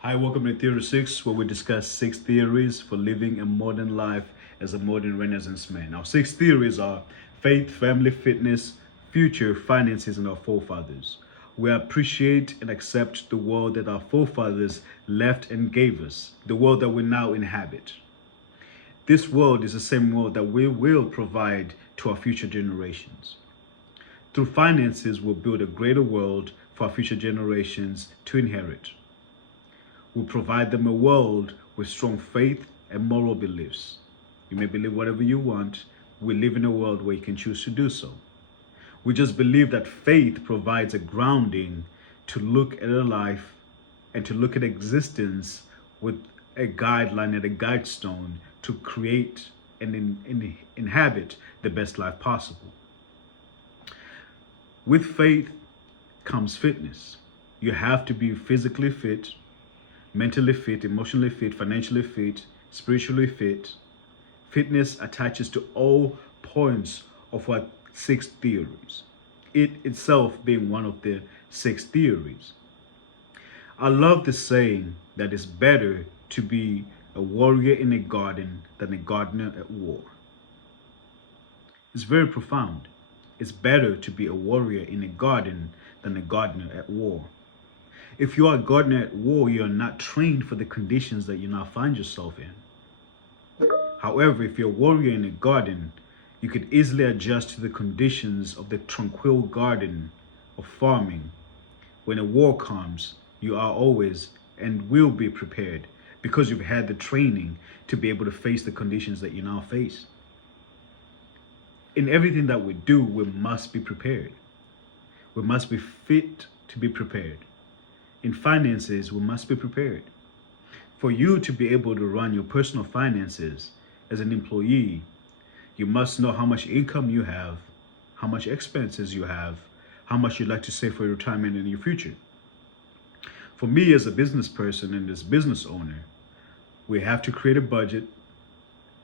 Hi, welcome to Theory 6, where we discuss 6 theories for living a modern life as a modern Renaissance man. Our 6 theories are faith, family, fitness, future, finances, and our forefathers. We appreciate and accept the world that our forefathers left and gave us, the world that we now inhabit. This world is the same world that we will provide to our future generations. Through finances, we'll build a greater world for our future generations to inherit. We provide them a world with strong faith and moral beliefs. You may believe whatever you want. We live in a world where you can choose to do so. We just believe that faith provides a grounding to look at a life and to look at existence with a guideline and a guidestone to create and inhabit the best life possible. With faith comes fitness. You have to be physically fit, mentally fit, emotionally fit, financially fit, spiritually fit. Fitness attaches to all points of our 6 theories, it itself being one of the 6 theories. I love the saying that it's better to be a warrior in a garden than a gardener at war. It's very profound. It's better to be a warrior in a garden than a gardener at war. If you are a gardener at war, you're not trained for the conditions that you now find yourself in. However, if you're a warrior in a garden, you could easily adjust to the conditions of the tranquil garden of farming. When a war comes, you are always and will be prepared because you've had the training to be able to face the conditions that you now face. In everything that we do, we must be prepared. We must be fit to be prepared. In finances, we must be prepared. For you to be able to run your personal finances as an employee, you must know how much income you have, how much expenses you have, how much you'd like to save for retirement in your future. For me as a business person and as business owner, we have to create a budget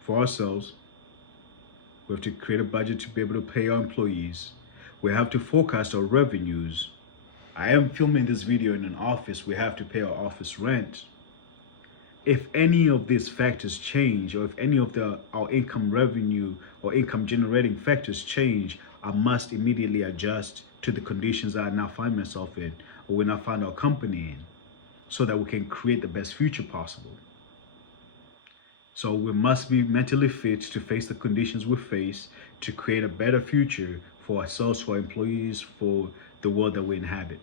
for ourselves. We have to create a budget to be able to pay our employees. We have to forecast our revenues. I am filming this video in an office. We have to pay our office rent. If any of these factors change, or if any of our income revenue or income generating factors change, I must immediately adjust to the conditions I now find myself in, or we now find our company in, so that we can create the best future possible. So we must be mentally fit to face the conditions we face, to create a better future for ourselves, for our employees, for the world that we inhabit.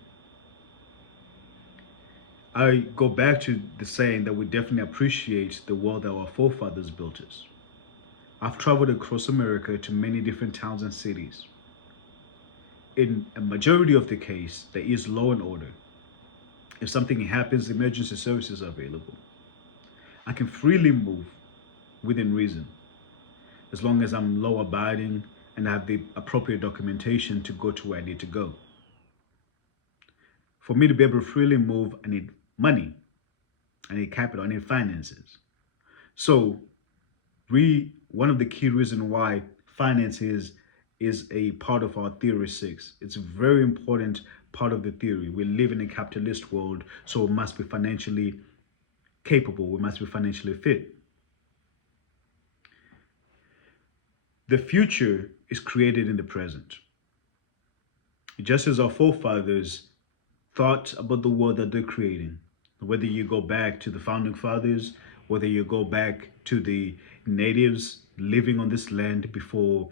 I go back to the saying that we definitely appreciate the world that our forefathers built us. I've traveled across America to many different towns and cities. In a majority of the case, there is law and order. If something happens, emergency services are available. I can freely move within reason, as long as I'm law abiding and have the appropriate documentation to go to where I need to go. For me to be able to freely move, I need money, I need capital, I need finances. So one of the key reasons why finances is a part of our theory 6. It's a very important part of the theory. We live in a capitalist world, so we must be financially capable. We must be financially fit. The future is created in the present. Just as our forefathers thought about the world that they're creating, whether you go back to the founding fathers, whether you go back to the natives living on this land before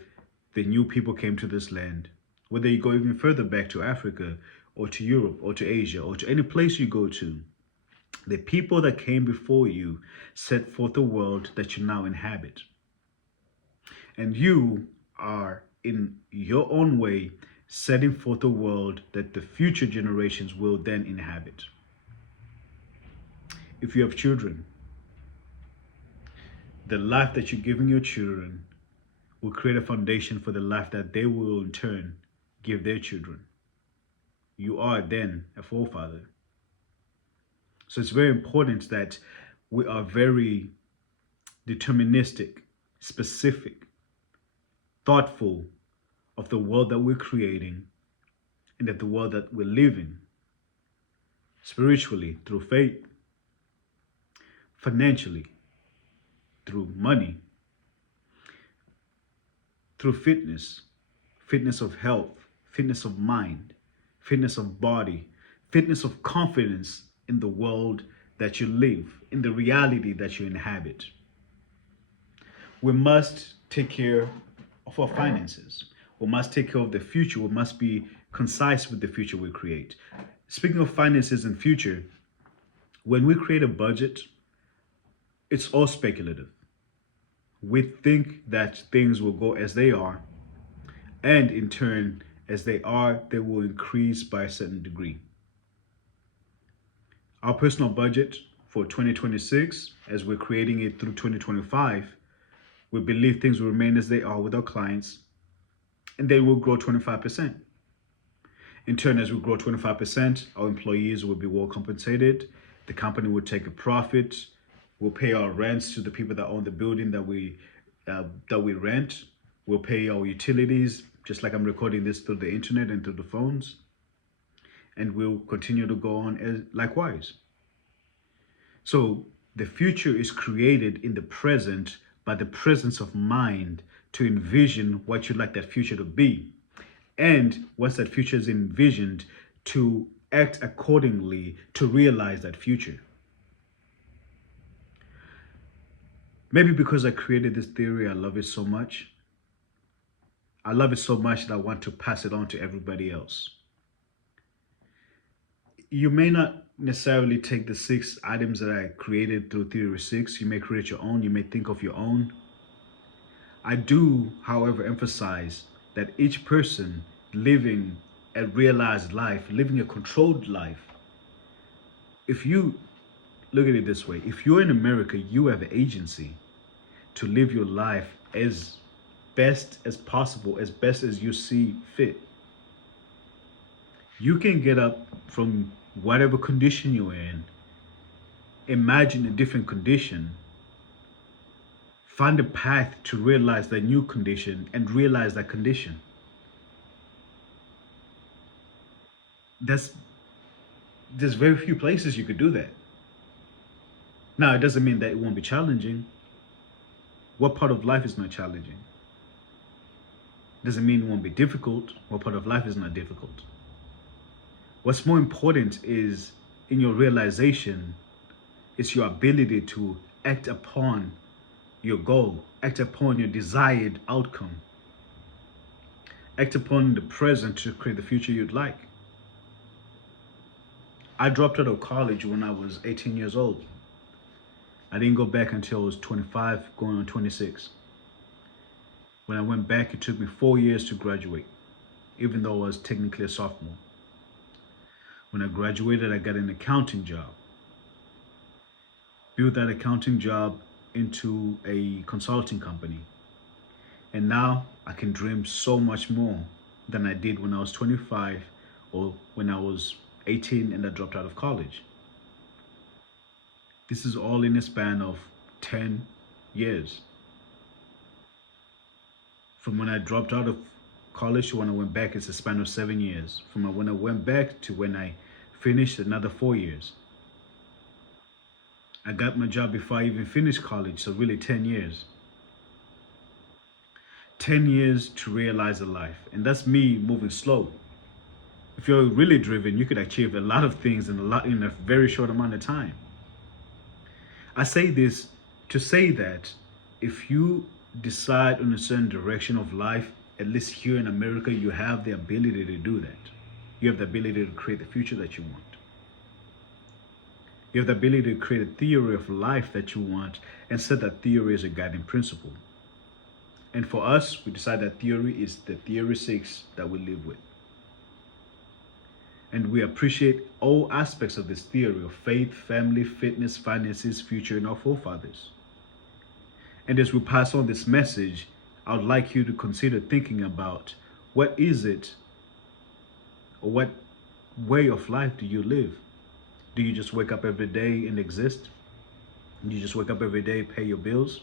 the new people came to this land, whether you go even further back to Africa or to Europe or to Asia or to any place you go to, the people that came before you set forth a world that you now inhabit. And you are, in your own way, setting forth a world that the future generations will then inhabit. If you have children, the life that you're giving your children will create a foundation for the life that they will in turn give their children. You are then a forefather. So it's very important that we are very deterministic, specific, thoughtful of the world that we're creating and of the world that we're living spiritually through faith, financially, through money, through fitness, fitness of health, fitness of mind, fitness of body, fitness of confidence in the world that you live, in the reality that you inhabit. We must take care of our finances. We must take care of the future. We must be concise with the future we create. Speaking of finances and future, when we create a budget, it's all speculative. We think that things will go as they are, and in turn, as they are, they will increase by a certain degree. Our personal budget for 2026, as we're creating it through 2025, we believe things will remain as they are with our clients, and they will grow 25%. In turn, as we grow 25%, our employees will be well compensated. The company will take a profit. We'll pay our rents to the people that own the building that we rent. We'll pay our utilities, just like I'm recording this through the internet and through the phones. And we'll continue to go on as likewise. So the future is created in the present by the presence of mind to envision what you'd like that future to be. And once that future is envisioned, to act accordingly to realize that future. Maybe because I created this theory, I love it so much. I love it so much that I want to pass it on to everybody else. You may not necessarily take the 6 items that I created through Theory 6. You may create your own. You may think of your own. I do, however, emphasize that each person living a realized life, living a controlled life, if you look at it this way, if you're in America, you have agency to live your life as best as possible, as best as you see fit. You can get up from whatever condition you're in, imagine a different condition, find a path to realize that new condition and realize that condition. There's very few places you could do that. Now, it doesn't mean that it won't be challenging. What part of life is not challenging? Doesn't mean it won't be difficult. What part of life is not difficult? What's more important is in your realization, it's your ability to act upon your goal, act upon your desired outcome, act upon the present to create the future you'd like. I dropped out of college when I was 18 years old. I didn't go back until I was 25, going on 26. When I went back, it took me 4 years to graduate, even though I was technically a sophomore. When I graduated, I got an accounting job. Built that accounting job into a consulting company. And now I can dream so much more than I did when I was 25 or when I was 18 and I dropped out of college. This is all in a span of 10 years. From when I dropped out of college to when I went back, it's a span of 7 years. From when I went back to when I finished, another 4 years. I got my job before I even finished college, so really 10 years. 10 years to realize a life, and that's me moving slow. If you're really driven, you could achieve a lot of things in a very short amount of time. I say this to say that if you decide on a certain direction of life, at least here in America, you have the ability to do that. You have the ability to create the future that you want. You have the ability to create a theory of life that you want and set that theory as a guiding principle. And for us, we decide that theory is the Theory 6 that we live with. And we appreciate all aspects of this theory of faith, family, fitness, finances, future, and our forefathers. And as we pass on this message, I would like you to consider thinking about what is it, or what way of life do you live? Do you just wake up every day and exist? Do you just wake up every day, pay your bills?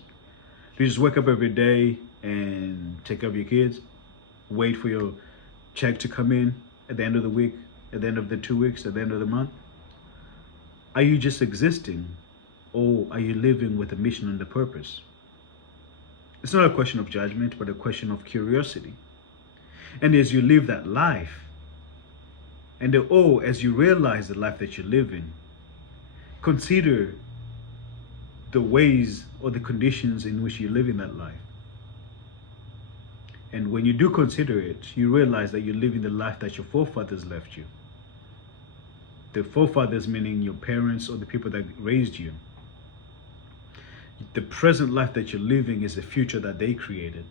Do you just wake up every day and take care of your kids? Wait for your check to come in at the end of the week, at the end of the 2 weeks, at the end of the month? Are you just existing? Or are you living with a mission and a purpose? It's not a question of judgment, but a question of curiosity. And as you live that life, and as you realize the life that you're living, consider the ways or the conditions in which you're living that life. And when you do consider it, you realize that you're living the life that your forefathers left you. The forefathers meaning your parents or the people that raised you. The present life that you're living is the future that they created.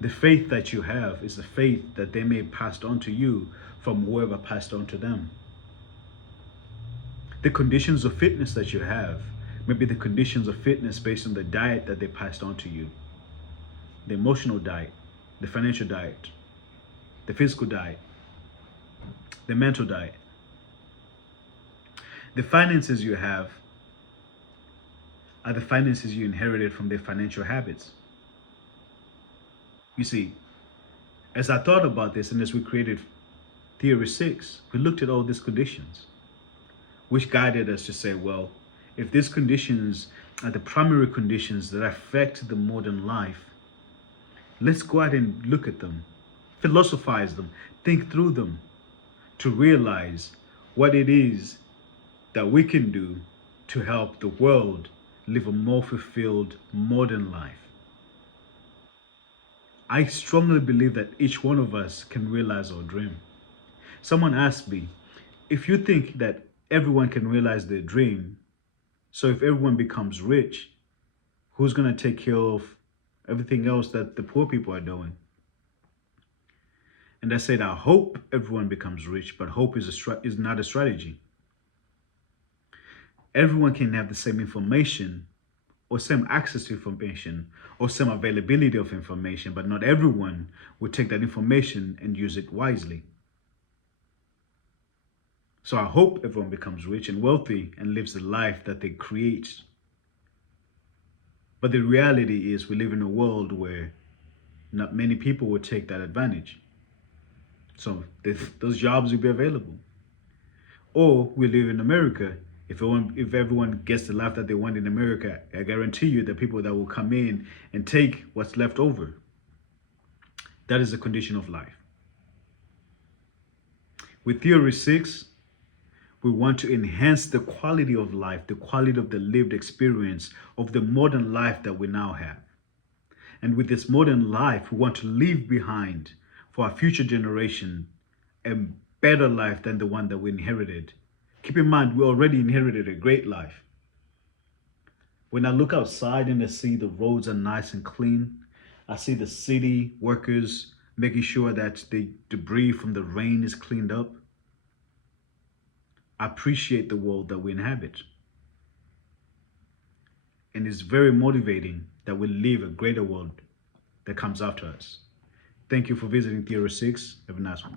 The faith that you have is the faith that they may have passed on to you from whoever passed on to them. The conditions of fitness that you have may be the conditions of fitness based on the diet that they passed on to you. The emotional diet, the financial diet, the physical diet, the mental diet. The finances you have are the finances you inherited from their financial habits. You see, as I thought about this and as we created Theory 6, we looked at all these conditions, which guided us to say, well, if these conditions are the primary conditions that affect the modern life, let's go out and look at them, philosophize them, think through them to realize what it is that we can do to help the world live a more fulfilled modern life. I strongly believe that each one of us can realize our dream. Someone asked me, if you think that everyone can realize their dream, so if everyone becomes rich, who's going to take care of everything else that the poor people are doing? And I said, I hope everyone becomes rich, but hope is not a strategy. Everyone can have the same information or same access to information or some availability of information, but not everyone will take that information and use it wisely. So I hope everyone becomes rich and wealthy and lives the life that they create. But the reality is we live in a world where not many people will take that advantage. So those jobs will be available. Or we live in America. If everyone gets the life that they want in America, I guarantee you the people that will come in and take what's left over. That is the condition of life. With Theory 6, we want to enhance the quality of life, the quality of the lived experience of the modern life that we now have. And with this modern life, we want to leave behind for our future generation a better life than the one that we inherited. Keep in mind, we already inherited a great life. When I look outside and I see the roads are nice and clean, I see the city workers making sure that the debris from the rain is cleaned up. I appreciate the world that we inhabit. And it's very motivating that we live a greater world that comes after us. Thank you for visiting Theory 6. Have a nice one.